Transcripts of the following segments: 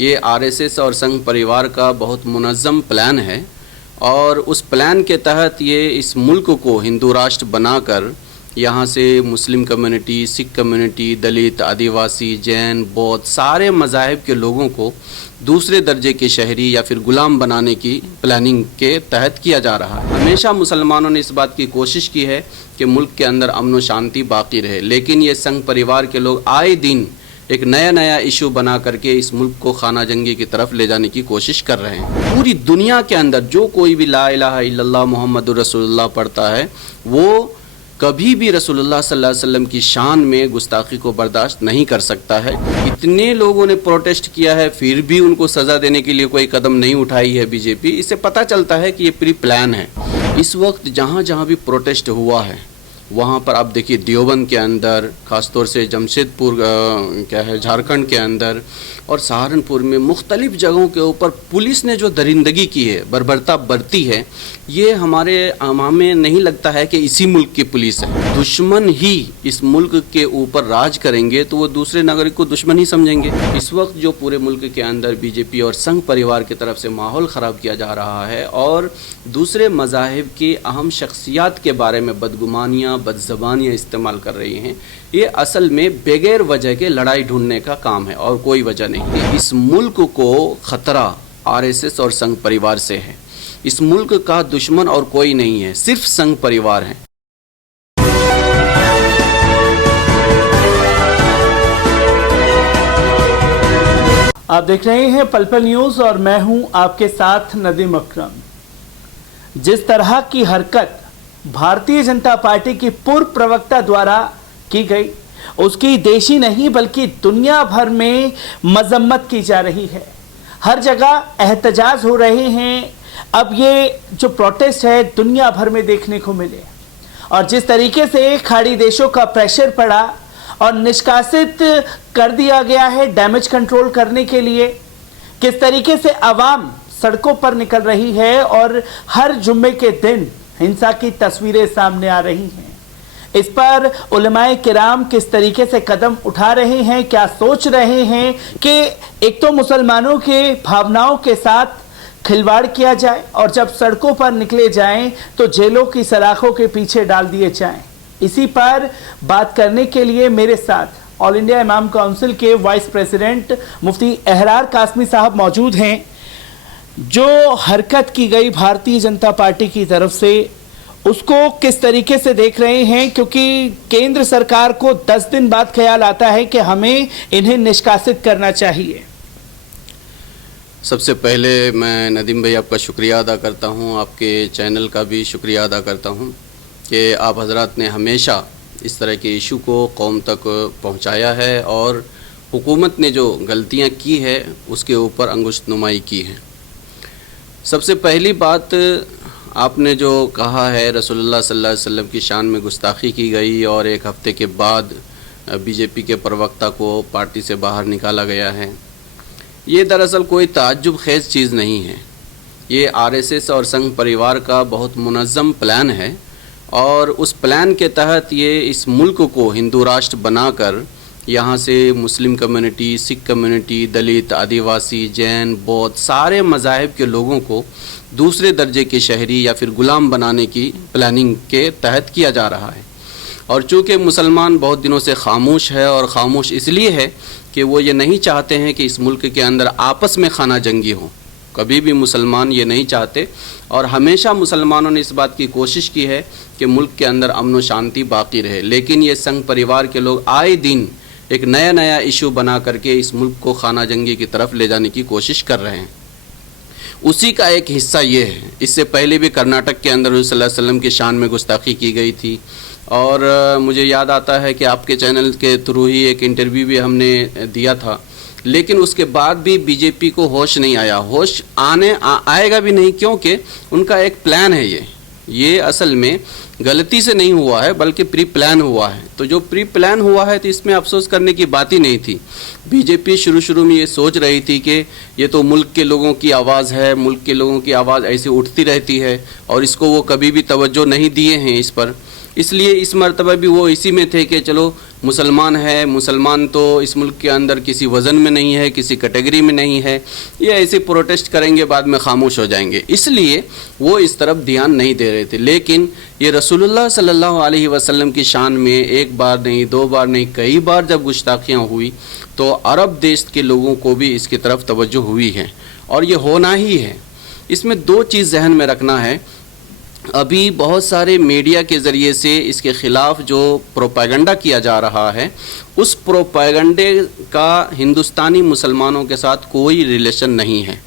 ये आरएसएस और संघ परिवार का बहुत मुनज़्ज़म प्लान है और उस प्लान के तहत ये इस मुल्क को हिंदू राष्ट्र बनाकर यहाँ से मुस्लिम कम्युनिटी, सिख कम्युनिटी, दलित, आदिवासी, जैन, बौद्ध सारे मज़ाहिब के लोगों को दूसरे दर्जे के शहरी या फिर गुलाम बनाने की प्लानिंग के तहत किया जा रहा है। हमेशा मुसलमानों ने इस बात की कोशिश की है कि मुल्क के अंदर अमन व शांति बाकी रहे, लेकिन ये संघ परिवार के लोग आए दिन एक नया इशू बना करके इस मुल्क को खाना जंगी की तरफ ले जाने की कोशिश कर रहे हैं। पूरी दुनिया के अंदर जो कोई भी ला इलाहा इल्लल्लाह मुहम्मदुर रसूलुल्लाह पढ़ता है वो कभी भी रसूलुल्लाह सल्लल्लाहु अलैहि वसल्लम की शान में गुस्ताखी को बर्दाश्त नहीं कर सकता है। इतने लोगों ने प्रोटेस्ट किया है फिर भी उनको सज़ा देने के लिए कोई कदम नहीं उठाई है बीजेपी। इससे पता चलता है कि ये प्री प्लान है। इस वक्त जहाँ भी प्रोटेस्ट हुआ है वहाँ पर आप देखिए देवबंद के अंदर, ख़ासतौर से जमशेदपुर झारखंड के अंदर और सहारनपुर में मुख्तलिफ़ जगहों के ऊपर पुलिस ने जो दरिंदगी की है, बर्बरता बरती है, ये हमें नहीं लगता है कि इसी मुल्क की पुलिस है। दुश्मन ही इस मुल्क के ऊपर राज करेंगे तो वो दूसरे नागरिक को दुश्मन ही समझेंगे। इस वक्त जो पूरे मुल्क के अंदर बीजेपी और संघ परिवार की तरफ से माहौल ख़राब किया जा रहा है और दूसरे मज़ाहिब की अहम शख्सियात के बारे में बदगुमानियाँ, बदज़बानियाँ इस्तेमाल कर रही हैं, ये असल में बगैर वजह के लड़ाई ढूंढने का काम है और कोई वजह नहीं। इस मुल्क को ख़तरा आरएसएस और संघ परिवार से है। इस मुल्क का दुश्मन और कोई नहीं है, सिर्फ संघ परिवार है। आप देख रहे हैं पल पल न्यूज़ और मैं हूं आपके साथ नदीम अकरम। जिस तरह की हरकत भारतीय जनता पार्टी की पूर्व प्रवक्ता द्वारा की गई उसकी देशी नहीं बल्कि दुनिया भर में मजम्मत की जा रही है। हर जगह एहतजाज हो रहे हैं। अब ये जो प्रोटेस्ट है दुनिया भर में देखने को मिले और जिस तरीके से खाड़ी देशों का प्रेशर पड़ा और निष्कासित कर दिया गया है डैमेज कंट्रोल करने के लिए, किस तरीके से आवाम सड़कों पर निकल रही है और हर जुम्मे के दिन हिंसा की तस्वीरें सामने आ रही हैं। इस पर उलमाए किराम किस तरीके से कदम उठा रहे हैं, क्या सोच रहे हैं कि एक तो मुसलमानों के भावनाओं के साथ खिलवाड़ किया जाए और जब सड़कों पर निकले जाएं तो जेलों की सलाखों के पीछे डाल दिए जाएं। इसी पर बात करने के लिए मेरे साथ ऑल इंडिया इमाम काउंसिल के वाइस प्रेसिडेंट मुफ्ती एहरार कासमी साहब मौजूद हैं। जो हरकत की गई भारतीय जनता पार्टी की तरफ से उसको किस तरीके से देख रहे हैं, क्योंकि केंद्र सरकार को 10 दिन बाद ख्याल आता है कि हमें इन्हें निष्कासित करना चाहिए। सबसे पहले मैं नदीम भाई आपका शुक्रिया अदा करता हूं, आपके चैनल का भी शुक्रिया अदा करता हूं कि आप हजरात ने हमेशा इस तरह के इशू को कौम तक पहुंचाया है और हुकूमत ने जो गलतियां की है उसके ऊपर अंगुष्ठ नुमाई की है। सबसे पहली बात आपने जो कहा है रसूलुल्लाह सल्लल्लाहु अलैहि वसल्लम की शान में गुस्ताखी की गई और एक हफ़्ते के बाद बीजेपी के प्रवक्ता को पार्टी से बाहर निकाला गया है, ये दरअसल कोई ताज्जुब खेज़ चीज़ नहीं है। ये आरएसएस और संघ परिवार का बहुत मुनज़्ज़म प्लान है और उस प्लान के तहत ये इस मुल्क को हिंदू राष्ट्र बनाकर यहाँ से मुस्लिम कम्युनिटी, सिख कम्युनिटी, दलित, आदिवासी, जैन, बौद्ध सारे मज़ाहिब के लोगों को दूसरे दर्जे के शहरी या फिर गुलाम बनाने की प्लानिंग के तहत किया जा रहा है। और चूँकि मुसलमान बहुत दिनों से खामोश है और ख़ामोश इसलिए है कि वो ये नहीं चाहते हैं कि इस मुल्क के अंदर आपस में खाना जंगी हो। कभी भी मुसलमान ये नहीं चाहते और हमेशा मुसलमानों ने इस बात की कोशिश की है कि मुल्क के अंदर अमन व शांति बाकी रहे, लेकिन ये संघ परिवार के लोग आए दिन एक नया इशू बना करके इस मुल्क को खाना जंगी की तरफ ले जाने की कोशिश कर रहे हैं। उसी का एक हिस्सा ये है। इससे पहले भी कर्नाटक के अंदर रसूलुल्लाह सल्लल्लाहु अलैहि वसल्लम की शान में गुस्ताखी की गई थी और मुझे याद आता है कि आपके चैनल के थ्रू ही एक इंटरव्यू भी हमने दिया था, लेकिन उसके बाद भी बीजेपी को होश नहीं आया। होश आएगा भी नहीं, क्योंकि उनका एक प्लान है। ये असल में गलती से नहीं हुआ है बल्कि प्री प्लान हुआ है। तो जो प्री प्लान हुआ है तो इसमें अफसोस करने की बात ही नहीं थी। बीजेपी शुरू में ये सोच रही थी कि ये तो मुल्क के लोगों की आवाज़ है, मुल्क के लोगों की आवाज़ ऐसे उठती रहती है और इसको वो कभी भी तवज्जो नहीं दिए हैं इस पर। इसलिए इस मरतबा भी वो इसी में थे कि चलो मुसलमान है, मुसलमान तो इस मुल्क के अंदर किसी वज़न में नहीं है, किसी कैटेगरी में नहीं है, ये ऐसे प्रोटेस्ट करेंगे बाद में खामोश हो जाएंगे, इसलिए वो इस तरफ ध्यान नहीं दे रहे थे। लेकिन ये रसूलुल्लाह सल्लल्लाहु अलैहि वसल्लम की शान में एक बार नहीं, दो बार नहीं, कई बार जब गुस्ताखियाँ हुई तो अरब देश के लोगों को भी इसकी तरफ तवज्जो हुई है, और ये होना ही है। इसमें दो चीज़ जहन में रखना है। अभी बहुत सारे मीडिया के ज़रिए से इसके ख़िलाफ़ जो प्रोपेगेंडा किया जा रहा है, उस प्रोपेगेंडे का हिंदुस्तानी मुसलमानों के साथ कोई रिलेशन नहीं है।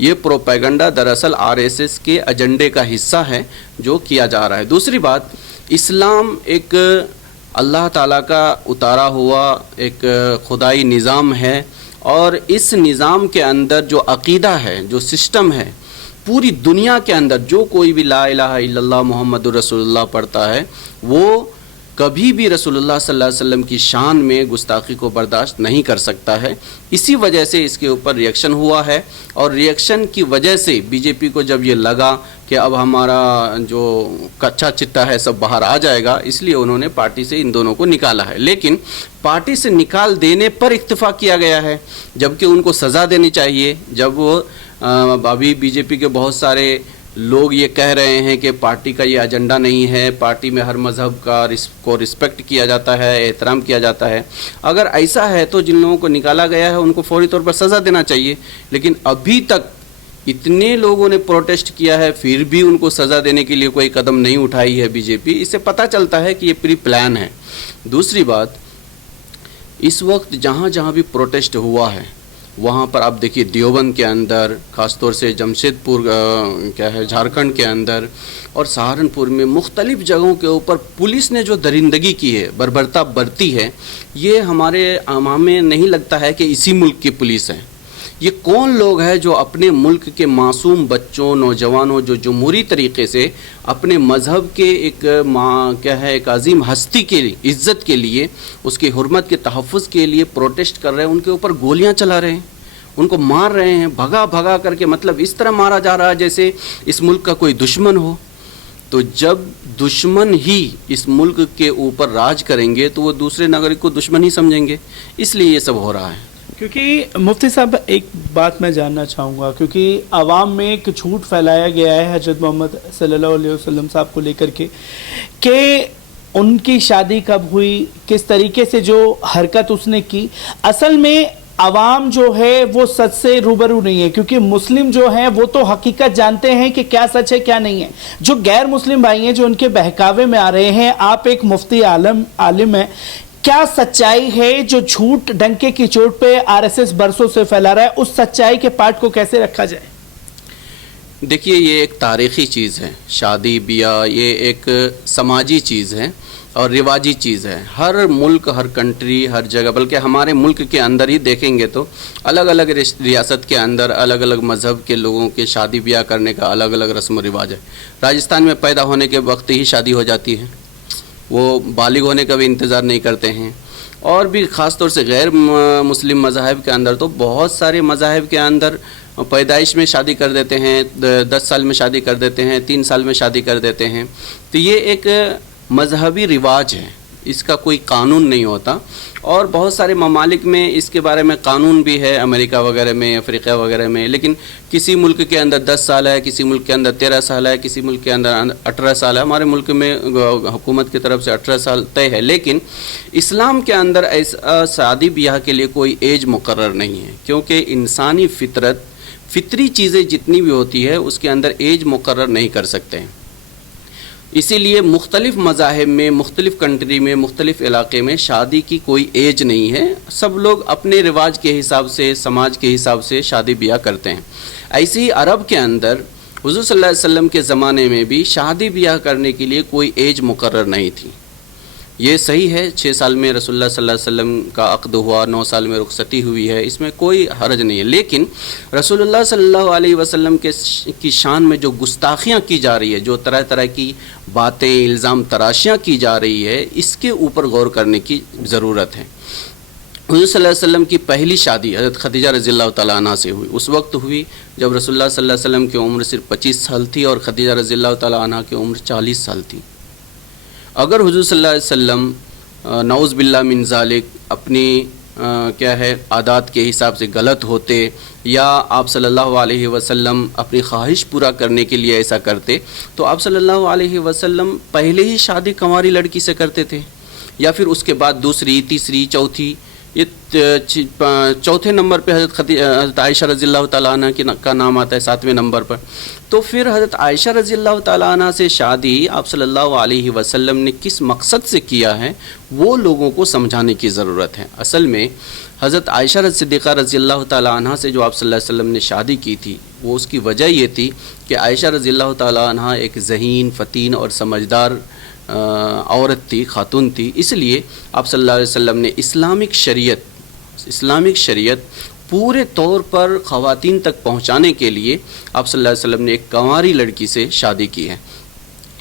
ये प्रोपेगेंडा दरअसल आरएसएस के एजेंडे का हिस्सा है जो किया जा रहा है। दूसरी बात, इस्लाम एक अल्लाह ताला का उतारा हुआ एक खुदाई निज़ाम है, और इस निज़ाम के अंदर जो अक़ीदा है, जो सिस्टम है, पूरी दुनिया के अंदर जो कोई भी ला इलाहा इल्लल्लाह मुहम्मदुर रसूलुल्लाह पढ़ता है, वो कभी भी रसूलुल्लाह सल्लल्लाहु अलैहि वसल्लम की शान में गुस्ताखी को बर्दाश्त नहीं कर सकता है। इसी वजह से इसके ऊपर रिएक्शन हुआ है, और रिएक्शन की वजह से बीजेपी को जब ये लगा कि अब हमारा जो कच्चा चिट्टा है सब बाहर आ जाएगा, इसलिए उन्होंने पार्टी से इन दोनों को निकाला है। लेकिन पार्टी से निकाल देने पर इत्तेफाक किया गया है, जबकि उनको सज़ा देनी चाहिए। जब वो अभी बीजेपी के बहुत सारे लोग ये कह रहे हैं कि पार्टी का ये एजेंडा नहीं है, पार्टी में हर मज़हब को रिस्पेक्ट किया जाता है, एहतराम किया जाता है। अगर ऐसा है तो जिन लोगों को निकाला गया है उनको फौरी तौर पर सज़ा देना चाहिए। लेकिन अभी तक इतने लोगों ने प्रोटेस्ट किया है, फिर भी उनको सज़ा देने के लिए कोई कदम नहीं उठाई है बीजेपी। इससे पता चलता है कि ये प्री प्लान है। दूसरी बात, इस वक्त जहाँ जहाँ भी प्रोटेस्ट हुआ है वहाँ पर आप देखिए देवबंद के अंदर, ख़ासतौर से जमशेदपुर झारखंड के अंदर और सहारनपुर में मुख्तलिफ़ जगहों के ऊपर पुलिस ने जो दरिंदगी की है, बर्बरता बरती है, ये हमें नहीं लगता है कि इसी मुल्क की पुलिस है। ये कौन लोग हैं जो अपने मुल्क के मासूम बच्चों, नौजवानों, जो जमहूरी तरीक़े से अपने मज़हब के एक अजीम हस्ती के इज़्ज़त के लिए, उसकी हुर्मत के तहफ़्फ़ुज़ के लिए प्रोटेस्ट कर रहे हैं, उनके ऊपर गोलियां चला रहे हैं, उनको मार रहे हैं, भगा भगा करके, मतलब इस तरह मारा जा रहा है जैसे इस मुल्क का कोई दुश्मन हो। तो जब दुश्मन ही इस मुल्क के ऊपर राज करेंगे तो वो दूसरे नागरिक को दुश्मन ही समझेंगे, इसलिए ये सब हो रहा है। क्योंकि मुफ्ती साहब एक बात मैं जानना चाहूँगा, क्योंकि आवाम में एक झूठ फैलाया गया है हज़रत मोहम्मद सल्लल्लाहु अलैहि वसल्लम साहब को लेकर के कि उनकी शादी कब हुई, किस तरीके से जो हरकत उसने की। असल में आवाम जो है वो सच से रूबरू नहीं है, क्योंकि मुस्लिम जो हैं वो तो हकीकत जानते हैं कि क्या सच है क्या नहीं है। जो गैर मुस्लिम भाई हैं जो उनके बहकावे में आ रहे हैं, आप एक मुफ्ती आलिम हैं, क्या सच्चाई है जो झूठ डंके की चोट पे आरएसएस बरसों से फैला रहा है, उस सच्चाई के पार्ट को कैसे रखा जाए? देखिए, ये एक तारीख़ी चीज़ है, शादी ब्याह ये एक समाजी चीज़ है और रिवाजी चीज़ है। हर मुल्क, हर कंट्री, हर जगह, बल्कि हमारे मुल्क के अंदर ही देखेंगे तो अलग अलग रियासत के अंदर अलग अलग मज़हब के लोगों के शादी ब्याह करने का अलग अलग रस्म व रिवाज है। राजस्थान में पैदा होने के वक्त ही शादी हो जाती है, वो बालिग होने का भी इंतज़ार नहीं करते हैं। और भी ख़ास तौर से गैर मुस्लिम मज़ाहिब के अंदर तो बहुत सारे मज़ाहिब के अंदर पैदाइश में शादी कर देते हैं, 10 साल में शादी कर देते हैं, 3 साल में शादी कर देते हैं। तो ये एक मजहबी रिवाज है, इसका कोई कानून नहीं होता। और बहुत सारे ममालिक में इसके बारे में कानून भी है, अमेरिका वगैरह में, अफ्रीका वगैरह में, लेकिन किसी मुल्क के अंदर 10 साल है, किसी मुल्क के अंदर 13 साल है, किसी मुल्क के अंदर 18 साल है। हमारे मुल्क में हुकूमत की तरफ से 18 साल तय है, लेकिन इस्लाम के अंदर ऐसा शादी ब्याह के लिए कोई एज मुकर्रर नहीं है, क्योंकि इंसानी फितरी चीज़ें जितनी भी होती है उसके अंदर एज मुकर्रर नहीं कर सकते हैं। इसीलिए मुख्तलिफ़ मज़ाहिब में, मुख्तलिफ़ कंट्री में, मुख्तलिफ़ इलाके में शादी की कोई एज नहीं है। सब लोग अपने रिवाज के हिसाब से, समाज के हिसाब से शादी ब्याह करते हैं। ऐसे ही अरब के अंदर हुज़ूर सल्लल्लाहु अलैहि वसल्लम के ज़माने में भी शादी ब्याह करने के लिए कोई एज मुकर्रर नहीं थी। ये सही है, 6 साल में रसूलुल्लाह सल्लल्लाहु अलैहि वसल्लम का अक़्द हुआ, 9 साल में रुख़्सती हुई है, इसमें कोई हरज नहीं है। लेकिन रसूलुल्लाह सल्लल्लाहु अलैहि वसल्लम की शान में जो गुस्ताखियाँ की जा रही है, जो तरह तरह की बातें, इल्ज़ाम तराशियाँ की जा रही है, इसके ऊपर गौर करने की ज़रूरत है। हुज़ूर सल्लल्लाहु अलैहि वसल्लम की पहली शादी हज़रत खदीजा रज़ियल्लाहु तआला अन्हा से हुई। उस वक्त हुई जब रसूलुल्लाह सल्लल्लाहु अलैहि वसल्लम की उम्र सिर्फ 25 साल थी और खदीजा रज़ियल्लाहु तआला अन्हा की उम्र 40 साल थी। अगर हुज़ूर सल्लल्लाहु अलैहि वसल्लम नऊज़ बिल्लाह मिन ज़ालिक अपनी क्या है आदात के हिसाब से गलत होते या आप सल्लल्लाहु अलैहि वसल्लम अपनी ख्वाहिश पूरा करने के लिए ऐसा करते, तो आप सल्लल्लाहु अलैहि वसल्लम पहले ही शादी कंवारी लड़की से करते थे या फिर उसके बाद दूसरी, तीसरी, चौथी, ये चौथे नंबर पे हज़रत आयशा रज़ियल्लाहु ताला अन्हा का नाम आता है 7वें नंबर पर। तो फिर हज़रत आयशा रज़ियल्लाहु ताला अन्हा से शादी आप सल्लल्लाहु अलैहि वसल्लम ने किस मकसद से किया है वो लोगों को समझाने की ज़रूरत है। असल में हज़रत आयशा सिद्दीक़ा रज़ियल्लाहु ताला अन्हा से जो आप सल्लल्लाहु अलैहि वसल्लम ने शादी की थी वो उसकी वजह ये थी कि आयशा रज़ियल्लाहु ताला अन्हा एक ज़हीन, फ़तीन और समझदार औरत थी, खातून थी। इसलिए आप सल्लल्लाहु अलैहि वसल्लम ने इस्लामिक शरीयत पूरे तौर पर ख़वातीन तक पहुँचाने के लिए आप सल्लल्लाहु अलैहि वसल्लम ने एक कंवारी लड़की से शादी की है।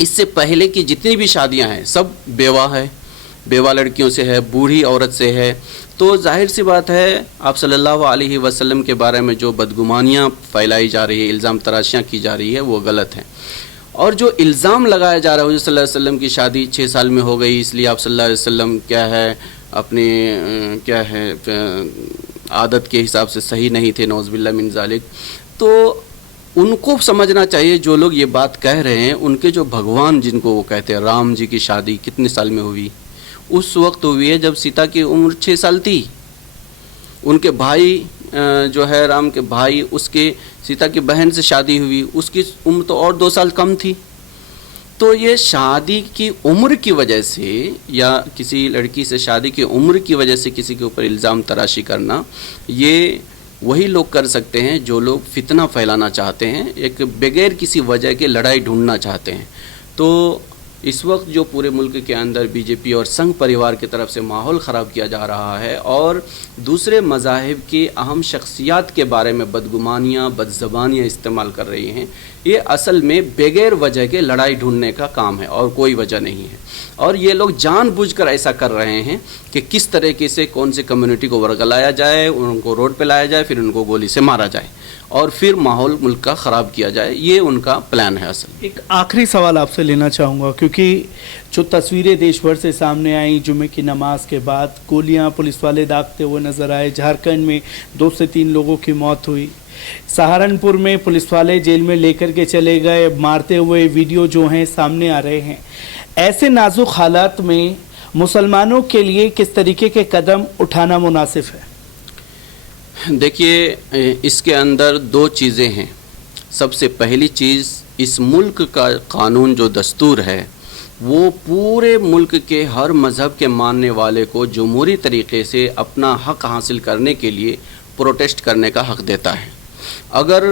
इससे पहले की जितनी भी शादियां हैं सब बेवा लड़कियों से है, बूढ़ी औरत से है। तो जाहिर सी बात है आप सल्लल्लाहु अलैहि वसल्लम के बारे में जो बदगुमानियाँ फैलाई जा रही है, इल्ज़ाम तराशियाँ की जा रही है, वो गलत है। और जो इल्ज़ाम लगाया जा रहा है हुज़ूर सल्लल्लाहु अलैहि वसल्लम की शादी 6 साल में हो गई, इसलिए आप सल्लल्लाहु अलैहि वसल्लम क्या है अपने आदत के हिसाब से सही नहीं थे, नऊज़ बिल्लाह मिन ज़ालिक। तो उनको समझना चाहिए जो लोग ये बात कह रहे हैं, उनके जो भगवान जिनको वो कहते हैं, राम जी की शादी कितने साल में हुई? उस वक्त हुई है जब सीता की उम्र 6 साल थी। उनके भाई जो है राम के भाई, उसके सीता की बहन से शादी हुई, उसकी उम्र तो और 2 साल कम थी। तो ये शादी की उम्र की वजह से या किसी लड़की से शादी की उम्र की वजह से किसी के ऊपर इल्ज़ाम तराशी करना, ये वही लोग कर सकते हैं जो लोग फितना फैलाना चाहते हैं, एक बगैर किसी वजह के लड़ाई ढूंढना चाहते हैं। तो इस वक्त जो पूरे मुल्क के अंदर बीजेपी और संघ परिवार की तरफ से माहौल ख़राब किया जा रहा है और दूसरे मज़ाहिब की अहम शख्सियात के बारे में बदगुमानियाँ, बदज़बानियाँ इस्तेमाल कर रही हैं, ये असल में बगैर वजह के लड़ाई ढूंढने का काम है और कोई वजह नहीं है। और ये लोग जानबूझकर ऐसा कर रहे हैं कि किस तरीके से कौन सी कम्युनिटी को वर्गलाया जाए, उनको रोड पे लाया जाए, फिर उनको गोली से मारा जाए और फिर माहौल मुल्क का ख़राब किया जाए। ये उनका प्लान है असल। एक आखिरी सवाल आपसे लेना चाहूँगा, क्योंकि जो तस्वीरें देश भर से सामने आई, जुमे की नमाज के बाद गोलियाँ पुलिस वाले दागते हुए नज़र आए, झारखंड में 2 से 3 लोगों की मौत हुई, सहारनपुर में पुलिस वाले जेल में लेकर के चले गए, मारते हुए वीडियो जो हैं सामने आ रहे हैं। ऐसे नाजुक हालात में मुसलमानों के लिए किस तरीके के कदम उठाना मुनासिब है? देखिए, इसके अंदर 2 चीज़ें हैं। सबसे पहली चीज़, इस मुल्क का कानून जो दस्तूर है वो पूरे मुल्क के हर मज़हब के मानने वाले को जमहूरी तरीक़े से अपना हक़ हासिल करने के लिए प्रोटेस्ट करने का हक़ देता है। अगर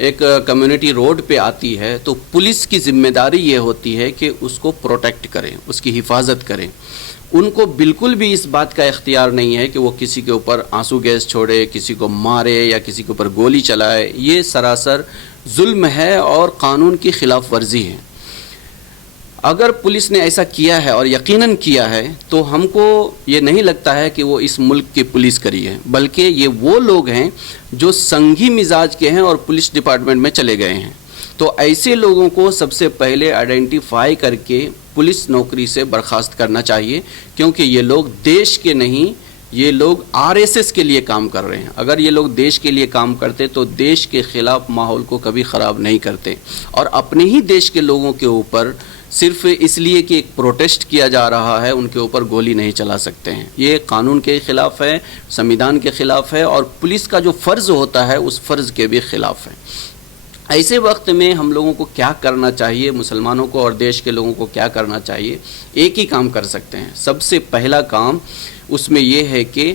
एक कम्युनिटी रोड पे आती है तो पुलिस की ज़िम्मेदारी ये होती है कि उसको प्रोटेक्ट करें, उसकी हिफाजत करें। उनको बिल्कुल भी इस बात का इख्तियार नहीं है कि वो किसी के ऊपर आंसू गैस छोड़े, किसी को मारे या किसी के ऊपर गोली चलाए। ये सरासर जुल्म है और कानून की खिलाफ वर्जी है। अगर पुलिस ने ऐसा किया है और यकीनन किया है तो हमको ये नहीं लगता है कि वो इस मुल्क की पुलिस करी है, बल्कि ये वो लोग हैं जो संघी मिजाज के हैं और पुलिस डिपार्टमेंट में चले गए हैं। तो ऐसे लोगों को सबसे पहले आइडेंटिफाई करके पुलिस नौकरी से बर्खास्त करना चाहिए, क्योंकि ये लोग देश के नहीं, ये लोग आरएसएस के लिए काम कर रहे हैं। अगर ये लोग देश के लिए काम करते तो देश के ख़िलाफ़ माहौल को कभी ख़राब नहीं करते और अपने ही देश के लोगों के ऊपर सिर्फ इसलिए कि एक प्रोटेस्ट किया जा रहा है उनके ऊपर गोली नहीं चला सकते हैं। ये कानून के ख़िलाफ़ है, संविधान के ख़िलाफ़ है और पुलिस का जो फ़र्ज़ होता है उस फ़र्ज़ के भी ख़िलाफ़ है। ऐसे वक्त में हम लोगों को क्या करना चाहिए, मुसलमानों को और देश के लोगों को क्या करना चाहिए? एक ही काम कर सकते हैं। सबसे पहला काम उसमें यह है कि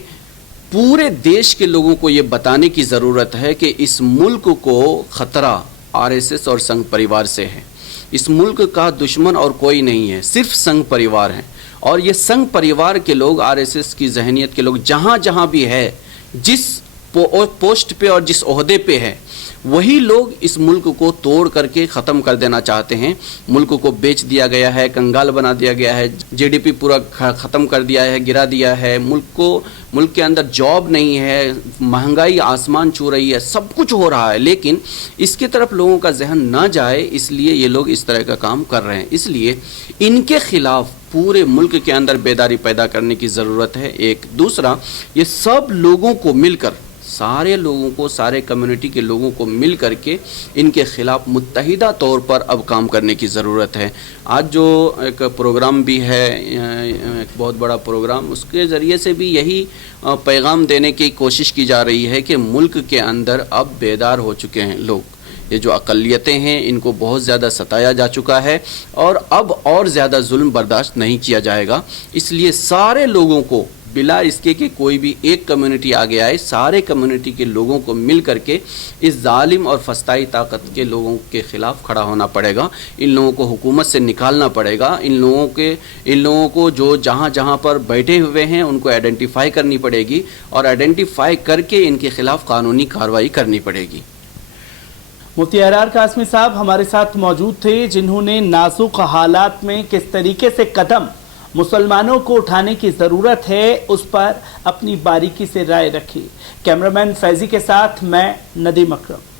पूरे देश के लोगों को ये बताने की ज़रूरत है कि इस मुल्क को ख़तरा आरएसएस और संघ परिवार से है। इस मुल्क का दुश्मन और कोई नहीं है, सिर्फ संघ परिवार है। और ये संघ परिवार के लोग, आरएसएस की जहनीत के लोग जहाँ जहाँ भी है, जिस पोस्ट पे और जिस ओहदे पे है, वही लोग इस मुल्क को तोड़ करके ख़त्म कर देना चाहते हैं। मुल्क को बेच दिया गया है, कंगाल बना दिया गया है, जीडीपी पूरा ख़त्म कर दिया है, गिरा दिया है, मुल्क के अंदर जॉब नहीं है, महंगाई आसमान छू रही है, सब कुछ हो रहा है, लेकिन इसकी तरफ लोगों का जहन ना जाए, इसलिए ये लोग इस तरह का काम कर रहे हैं। इसलिए इनके खिलाफ पूरे मुल्क के अंदर बेदारी पैदा करने की ज़रूरत है। एक दूसरा, ये सब लोगों को मिलकर, सारे लोगों को, सारे कम्युनिटी के लोगों को मिल करके इनके ख़िलाफ़ मुत्तहिदा तौर पर अब काम करने की ज़रूरत है। आज जो एक प्रोग्राम भी है, एक बहुत बड़ा प्रोग्राम, उसके ज़रिए से भी यही पैगाम देने की कोशिश की जा रही है कि मुल्क के अंदर अब बेदार हो चुके हैं लोग। ये जो अक़लियतें हैं, इनको बहुत ज़्यादा सताया जा चुका है और अब और ज़्यादा जुल्म बर्दाश्त नहीं किया जाएगा। इसलिए सारे लोगों को, बिला इसके कि कोई भी एक कम्युनिटी आगे आए, सारे कम्युनिटी के लोगों को मिल करके इस जालिम और फस्ताई ताकत के लोगों के ख़िलाफ़ खड़ा होना पड़ेगा। इन लोगों को हुकूमत से निकालना पड़ेगा। इन लोगों को जो जहाँ जहाँ पर बैठे हुए हैं उनको आइडेंटिफाई करनी पड़ेगी और आइडेंटिफाई करके इनके ख़िलाफ़ कानूनी कार्रवाई करनी पड़ेगी। मुफ्ती अहरार कासमी साहब हमारे साथ मौजूद थे, जिन्होंने नाजुक हालात में किस तरीके से कदम मुसलमानों को उठाने की ज़रूरत है उस पर अपनी बारीकी से राय रखी। कैमरामैन फैज़ी के साथ मैं नदीम अकरम।